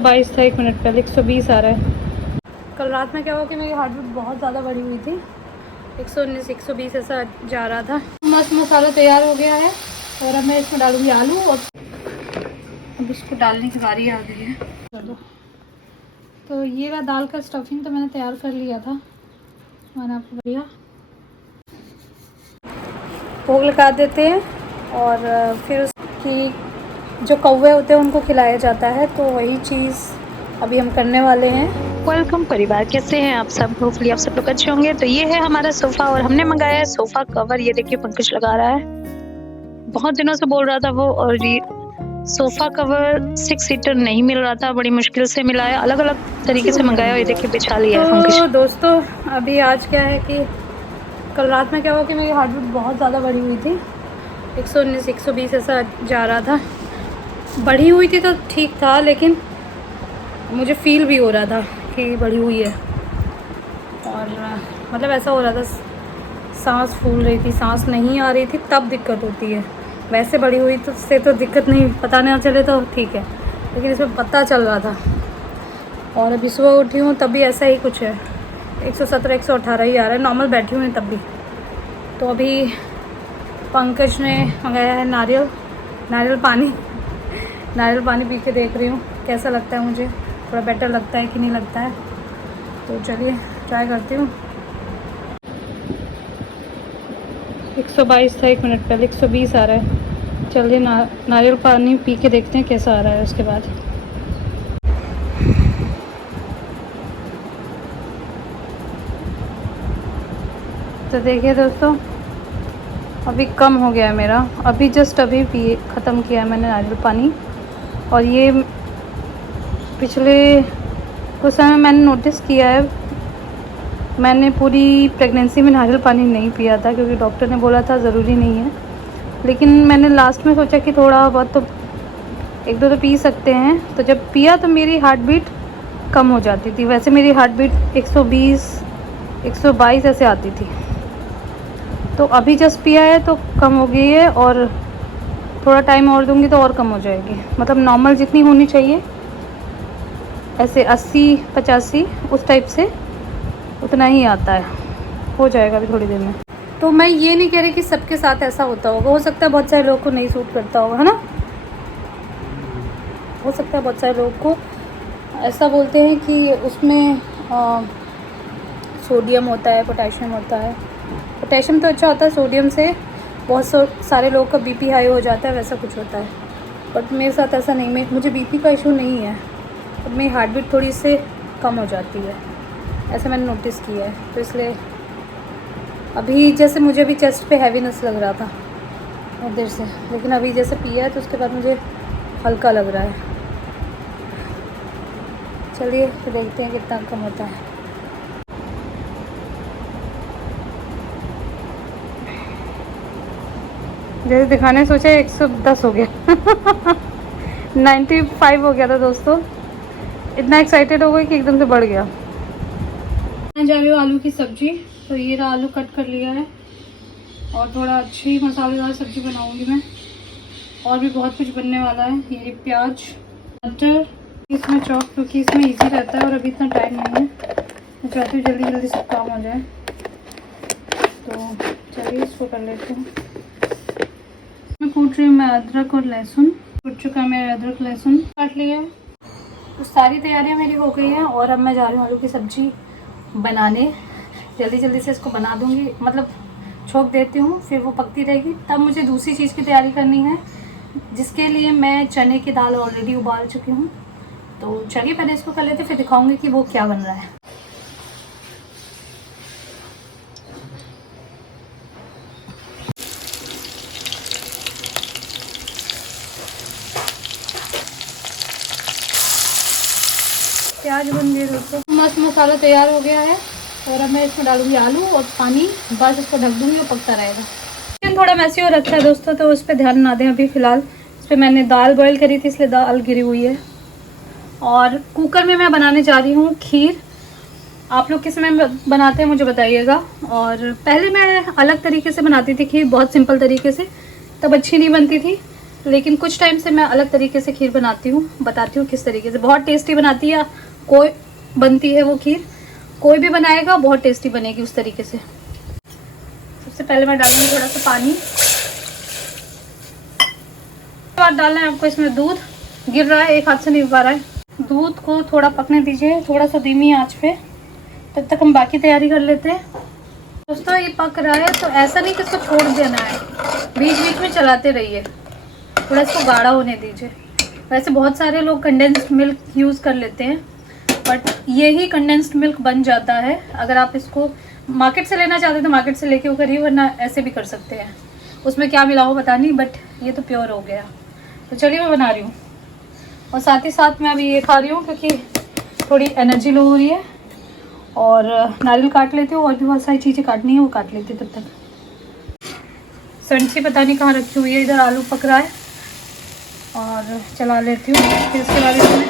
22 था, 1 मिनट पहले 120 आ रहा है। कल रात में क्या हुआ कि मेरी हार्ट बीट बहुत ज़्यादा बढ़ी हुई थी, 119 120 ऐसा जा रहा था। मस्त मसाला तैयार हो गया है और अब मैं इसमें डालूँगी आलू और अब इसको डालने की बारी आ गई है। चलो, तो ये रहा दाल का स्टफिंग, तो मैंने तैयार कर लिया था। मैंने आपको बढ़िया भोग लगा देते हैं और फिर उसकी जो कौवे होते हैं उनको खिलाया जाता है, तो वही चीज़ अभी हम करने वाले हैं। वेलकम परिवार, कैसे हैं आप सब? होपफुली आप सब लोग अच्छे होंगे। तो ये है हमारा सोफा और हमने मंगाया है सोफा कवर। ये देखिए पंकज लगा रहा है, बहुत दिनों से बोल रहा था वो। और ये सोफा कवर 6 सीटर नहीं मिल रहा था, बड़ी मुश्किल से मिला है, अलग अलग तरीके से मंगाया। ये देखिए बिछा लिया है पंकज। तो दोस्तों अभी आज क्या है कि कल रात में क्या हुआ कि मेरी हार्ट बीट बहुत ज़्यादा बढ़ी हुई थी, 119 120 ऐसा जा रहा था। बढ़ी हुई थी तो ठीक था, लेकिन मुझे फील भी हो रहा था कि बढ़ी हुई है। और मतलब ऐसा हो रहा था, सांस फूल रही थी, सांस नहीं आ रही थी, तब दिक्कत होती है। वैसे बढ़ी हुई तो से तो दिक्कत नहीं, पता नहीं चले तो ठीक है, लेकिन इसमें पता चल रहा था। और अभी सुबह उठी हूँ तब भी ऐसा ही कुछ है, 117 118 ही आ रहा है। नॉर्मल बैठी हुई तब भी। तो अभी पंकज ने मंगाया है नारियल पानी नारियल पानी पी के देख रही हूँ कैसा लगता है मुझे, थोड़ा बेटर लगता है कि नहीं लगता है। तो चलिए ट्राई करती हूँ। 122 था, 1 मिनट पहले 120 आ रहा है। चलिए नारियल पानी पी के देखते हैं कैसा आ रहा है उसके बाद। तो देखिए दोस्तों, अभी कम हो गया है मेरा। अभी जस्ट अभी ख़त्म किया है मैंने नारियल पानी। और ये पिछले कुछ समय मैंने नोटिस किया है, मैंने पूरी प्रेगनेंसी में नारियल पानी नहीं पिया था क्योंकि डॉक्टर ने बोला था ज़रूरी नहीं है। लेकिन मैंने लास्ट में सोचा कि थोड़ा बहुत तो 1-2 तो पी सकते हैं। तो जब पिया तो मेरी हार्ट बीट कम हो जाती थी। वैसे मेरी हार्ट बीट 120 122 ऐसे आती थी। तो अभी जस्ट पिया है तो कम हो गई है, और थोड़ा टाइम और दूंगी तो और कम हो जाएगी। मतलब नॉर्मल जितनी होनी चाहिए, ऐसे 80-85 उस टाइप से, उतना ही आता है। हो जाएगा अभी थोड़ी देर में। तो मैं ये नहीं कह रही कि सबके साथ ऐसा होता होगा, हो सकता है बहुत सारे लोगों को नहीं सूट करता होगा, है ना। हो सकता है बहुत सारे लोगों को ऐसा बोलते हैं कि उसमें सोडियम होता है, पोटेशियम होता है। पोटेशियम तो अच्छा होता है, सोडियम से बहुत सारे लोगों का बीपी हाई हो जाता है, वैसा कुछ होता है। बट मेरे साथ ऐसा नहीं, मुझे बीपी का इशू नहीं है, बट मेरी हार्ट बीट थोड़ी से कम हो जाती है, ऐसा मैंने नोटिस किया है। तो इसलिए अभी जैसे मुझे भी चेस्ट पे हैवीनेस लग रहा था बहुत देर से, लेकिन अभी जैसे पिया है तो उसके बाद मुझे हल्का लग रहा है। चलिए तो देखते हैं कितना कम होता है। जैसे दिखाने सोचा 110 हो गया 95 हो गया था दोस्तों। इतना एक्साइटेड हो गई कि एकदम से बढ़ गया। मैं जा रही हूँ आलू की सब्जी। तो ये रहा, आलू कट कर लिया है और थोड़ा अच्छी मसालेदार सब्जी बनाऊंगी मैं। और भी बहुत कुछ बनने वाला है। ये प्याज मटर इसमें चॉप, क्योंकि इसमें इजी रहता है और अभी इतना टाइम नहीं है। मैं चाहती हूँ जल्दी जल्दी सब काम हो जाए। तो चलिए इसको कर लेते हैं। मैं कूट रही हूँ मैं अदरक और लहसुन। कूट चुका है मेरा अदरक लहसुन, काट लिया है। तो सारी तैयारियाँ मेरी हो गई हैं और अब मैं जा रही हूँ आलू की सब्ज़ी बनाने। जल्दी जल्दी से इसको बना दूँगी, मतलब छोंक देती हूँ, फिर वो पकती रहेगी। तब मुझे दूसरी चीज़ की तैयारी करनी है, जिसके लिए मैं चने की दाल ऑलरेडी उबाल चुकी हूँ। तो चलिए पहले इसको कर लेते, फिर दिखाऊंगी कि वो क्या बन रहा है। प्याज बन गए दोस्तों, मस्त मसाला तैयार हो गया है और अब मैं इसमें डालूंगी आलू और पानी। बस इसको ढक दूंगी और पकता रहेगा। चिकन थोड़ा मैसी हो रखा है दोस्तों, तो उस पर ध्यान ना दें अभी फ़िलहाल। इस पर मैंने दाल बॉईल करी थी, इसलिए दाल गिरी हुई है। और कुकर में मैं बनाने जा रही हूँ खीर। आप लोग किस में बनाते हैं मुझे बताइएगा। और पहले मैं अलग तरीके से बनाती थी खीर, बहुत सिंपल तरीके से, तब अच्छी नहीं बनती थी। लेकिन कुछ टाइम से मैं अलग तरीके से खीर बनाती हूँ, बताती हूँ किस तरीके से। बहुत टेस्टी बनती है कोई बनती है वो खीर, कोई भी बनाएगा बहुत टेस्टी बनेगी उस तरीके से। सबसे पहले मैं डालूंगी थोड़ा सा पानी, उसके बाद डालना है आपको इसमें दूध। गिर रहा है, एक हाथ से नहीं पा रहा है। दूध को थोड़ा पकने दीजिए, थोड़ा सा धीमी आंच पे, तब तक हम बाकी तैयारी कर लेते हैं। दोस्तों ये पक रहा है तो ऐसा नहीं कि इसको छोड़ देना है, बीच बीच में चलाते रहिए, थोड़ा इसको गाढ़ा होने दीजिए। वैसे बहुत सारे लोग कंडेंस्ड मिल्क यूज़ कर लेते हैं, बट यही कंडेंस्ड मिल्क बन जाता है। अगर आप इसको मार्केट से लेना चाहते हैं तो मार्केट से लेके वो करिए, वरना ऐसे भी कर सकते हैं। उसमें क्या मिला हो पता नहीं, बट ये तो प्योर हो गया। तो चलिए मैं बना रही हूँ, और साथ ही साथ मैं अभी ये खा रही हूँ क्योंकि थोड़ी एनर्जी लो हो रही है। और नारियल काट लेती हूँ, और भी बहुत सारी चीज़ें काटनी है वो काट लेती हूँ। तब तक सब्जी पता नहीं कहाँ रखी हुई है, इधर आलू पक रहा है और चला लेती हूँ। फिर इसके बाद इसमें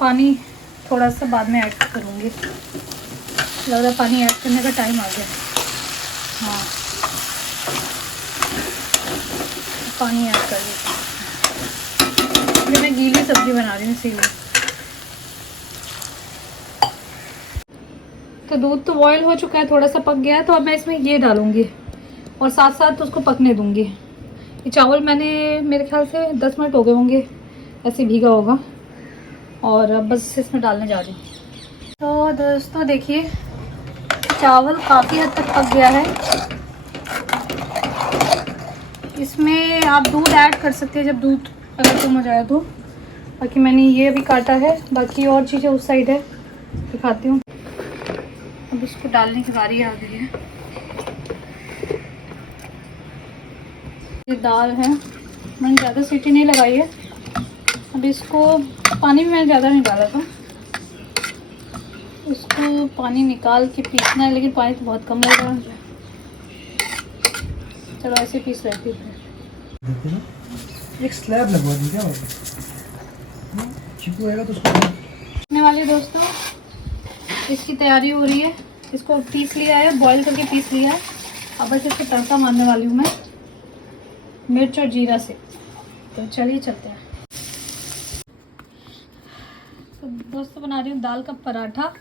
पानी थोड़ा सा बाद में ऐड करूँगी, लग रहा है पानी ऐड करने का टाइम आ गया। हाँ पानी ऐड कर दी, ये मैं गीली सब्जी बना रही हूँ इसीलिए। तो दूध तो बॉयल हो चुका है, थोड़ा सा पक गया है, तो अब मैं इसमें ये डालूँगी और साथ साथ उसको पकने दूँगी। ये चावल मैंने मेरे ख्याल से 10 मिनट हो गए होंगे ऐसे भीगा होगा, और अब बस इसमें डालने जा रही हूँ। तो दोस्तों देखिए चावल काफ़ी हद तक पक गया है। इसमें आप दूध ऐड कर सकते हैं जब दूध अगर कम हो जाए तो। बाकी मैंने ये अभी काटा है, बाकी और चीज़ें उस साइड है, दिखाती हूँ। अब इसको डालने की बारी आ गई है। ये दाल है, मैंने ज़्यादा सीटी नहीं लगाई है। अब इसको पानी भी मैंने ज़्यादा नहीं डाला था, इसको पानी निकाल के पीसना है, लेकिन पानी तो बहुत कम लग रहा है। चलो ऐसे पीस लेती हूँ। एक स्लैब लगवा दी क्या चिकू आएगा तो उसको वाले दोस्तों इसकी तैयारी हो रही है। इसको पीस लिया है, बॉईल करके पीस लिया है। अब बस इसको तड़का मारने वाली हूँ मैं मिर्च और जीरा से। तो चलिए चलते हैं। तो दोस्तों बना रही हूँ दाल का पराठा।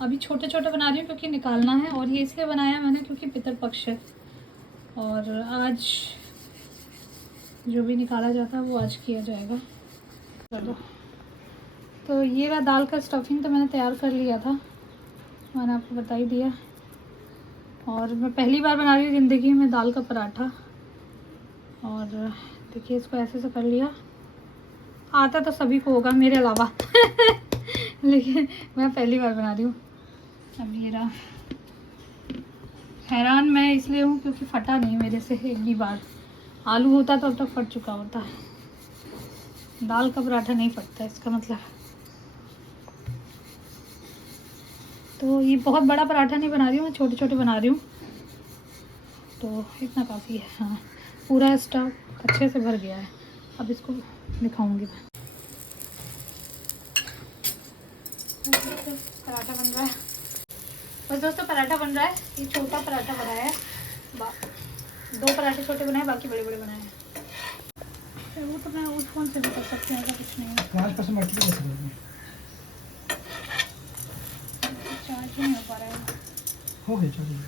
अभी छोटे छोटे बना रही हूँ क्योंकि निकालना है, और ये इसलिए बनाया मैंने क्योंकि पितृपक्ष है, और आज जो भी निकाला जाता है वो आज किया जाएगा। चलो तो ये रहा दाल का स्टफिंग, तो मैंने तैयार कर लिया था, मैंने आपको बता ही दिया। और मैं पहली बार बना रही हूँ ज़िंदगी में दाल का पराठा। और देखिए इसको ऐसे से कर लिया, आता तो सभी को होगा मेरे अलावा लेकिन मैं पहली बार बना रही हूँ। अब ये रहा, हैरान मैं इसलिए हूँ क्योंकि फटा नहीं मेरे से एक भी बार। आलू होता तो अब तक फट चुका होता, दाल का पराठा नहीं फटता इसका मतलब। तो ये बहुत बड़ा पराठा नहीं बना रही हूँ मैं, छोटे छोटे बना रही हूँ, तो इतना काफ़ी है। हाँ पूरा स्टव अच्छे से भर गया है। अब इसको दिखाऊंगी मैं। पराठा बन रहा है बस दोस्तों, पराठा बन रहा है। ये छोटा पराठा बनाया है, 2 पराठे छोटे बनाए, बाकी बड़े बड़े बनाए हैं। वो तो मैं उस फ़ोन से भी कर सकती हूँ, ऐसा कुछ नहीं है। 5% मल्टी कर सकते हैं, चार्ज ही नहीं हो पा रहा है। हो गया चलिए,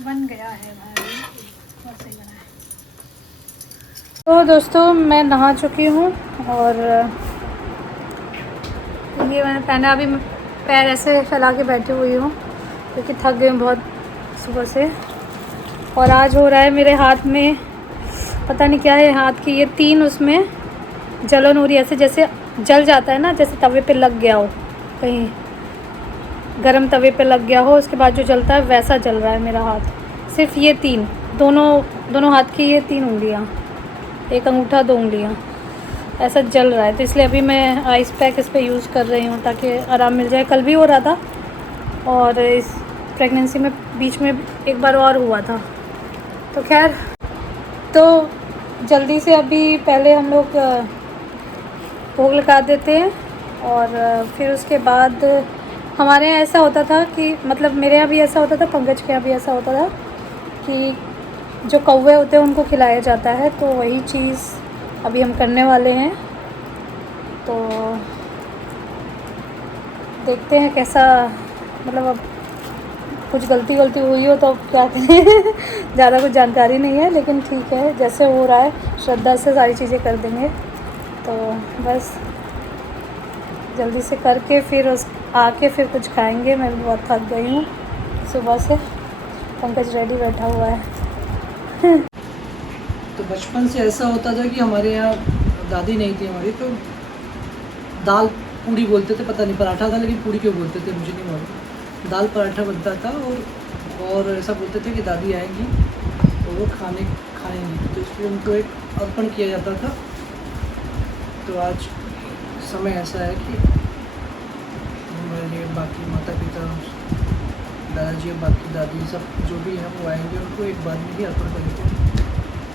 बन गया है भाई, बहुत सही बना है। तो दोस्तों मैं नहा चुकी हूँ, और ये मैंने पहना। अभी पैर ऐसे फैला के बैठी हुई हूँ क्योंकि थक गई हूँ बहुत सुबह से। और आज हो रहा है मेरे हाथ में, पता नहीं क्या है हाथ की, ये 3 उसमें जलन हो रही है, ऐसे जैसे जल जाता है ना, जैसे तवे पे लग गया हो, कहीं गरम तवे पे लग गया हो, उसके बाद जो जलता है वैसा जल रहा है मेरा हाथ। सिर्फ ये 3 दोनों हाथ की ये 3 उंगलियाँ, एक अंगूठा 2 उंगलियाँ, ऐसा जल रहा है। तो इसलिए अभी मैं आइस पैक इस पर यूज़ कर रही हूँ ताकि आराम मिल जाए। कल भी हो रहा था, और इस प्रेगनेंसी में बीच में एक बार और हुआ था। तो खैर, तो जल्दी से अभी पहले हम लोग भोग लगा देते हैं, और फिर उसके बाद हमारे यहाँ ऐसा होता था कि, मतलब मेरे यहाँ भी ऐसा होता था, पंकज के यहाँ भी ऐसा होता था कि जो कौवे होते हैं उनको खिलाया जाता है, तो वही चीज़ अभी हम करने वाले हैं। तो देखते हैं कैसा, मतलब अब कुछ गलती हुई हो तो अब क्या करें ज़्यादा कुछ जानकारी नहीं है, लेकिन ठीक है जैसे हो रहा है, श्रद्धा से सारी चीज़ें कर देंगे। तो बस जल्दी से करके फिर उस आके फिर कुछ खाएंगे। मैं भी बहुत थक गई हूँ सुबह से। पंकज रेडी बैठा हुआ है। तो बचपन से ऐसा होता था कि हमारे यहाँ दादी नहीं थी हमारी, तो दाल पूड़ी बोलते थे, पता नहीं पराठा था लेकिन पूड़ी क्यों बोलते थे मुझे नहीं मालूम। दाल पराठा बनता था और ऐसा बोलते थे कि दादी आएंगी और वो खाएंगी, तो इसलिए उनको एक अर्पण किया जाता था। तो आज समय ऐसा है कि हमारे लिए बाकी माता पिता, दादाजी और बाकी दादी सब जो भी हैं वो आएंगे, उनको एक बार में ही अर्पण करेंगे।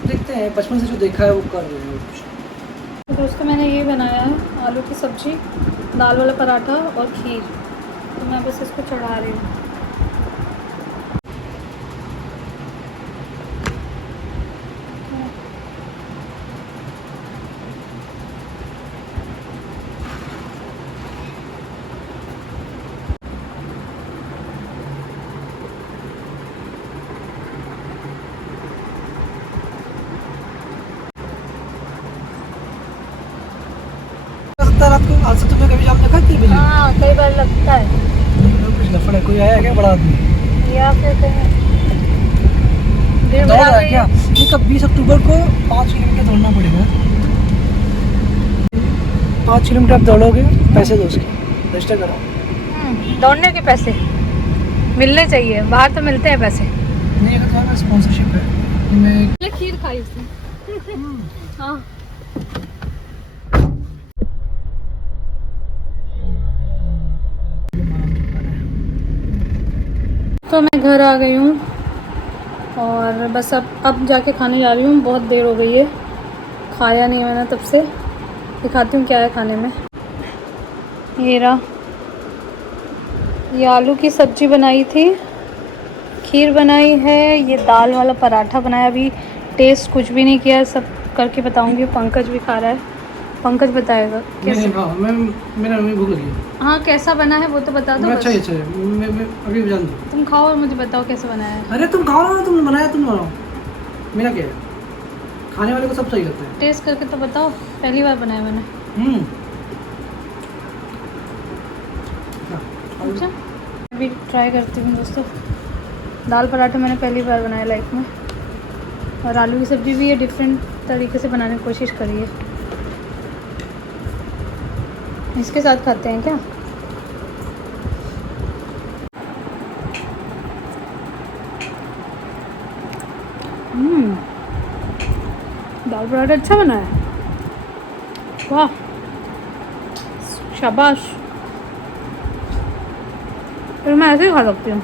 देखते हैं, बचपन से जो देखा है वो कर रहे हैं कुछ। तो दोस्तों मैंने ये बनाया है आलू की सब्ज़ी, दाल वाला पराठा और खीर। तो मैं बस इसको चढ़ा रही हूँ। रात को आज से तुमने कभी जाम देखा है 3 बजे? हाँ, कई बार लगता है। कुछ लफड़ा कोई आया है क्या बड़ा आदमी? या फिर कहीं दौड़ रहा है क्या? ये कब 20 अक्टूबर को 5 किलोमीटर दौड़ना पड़ेगा। 5 किलोमीटर आप दौड़ोगे, पैसे दो उसके, रजिस्टर कराओ। दौड़ने के पैसे मिलने चाहिए, बाहर तो मिलते हैं पैसे। नहीं अगर तुम्हारा स्पॉन्सरशिप है मैं खीर खाई उसने। हाँ, तो मैं घर आ गई हूँ और बस अब जाके खाने जा रही हूँ। बहुत देर हो गई है, खाया नहीं मैंने तब से। दिखाती हूँ क्या है खाने में। ये रहा, ये आलू की सब्ज़ी बनाई थी, खीर बनाई है, ये दाल वाला पराठा बनाया। अभी टेस्ट कुछ भी नहीं किया, सब करके बताऊँगी। पंकज भी खा रहा है, पंकज बताएगा कैसे। मेरा मम्मी भूख लगी है। हाँ, कैसा बना है वो तो बता दो। अच्छा बस। अच्छा मैं अभी जान दो। तुम खाओ और मुझे बताओ कैसे बनाया है। अरे तुम खाओ ना, तुमने बनाया तुम बनाओ, मेरा क्या है, खाने वाले को सब सही लगता है। टेस्ट करके तो बताओ, पहली बार बनाया मैंने। अच्छा, अभी ट्राई करती हूँ दोस्तों। दाल पराठा मैंने पहली बार बनाया लाइफ में, और आलू की सब्ज़ी भी ये डिफरेंट तरीके से बनाने की कोशिश करी है। इसके साथ खाते हैं क्या? दाल पराठा अच्छा बना है, वाह शाबाश। फिर मैं ऐसे ही खा सकती हूँ।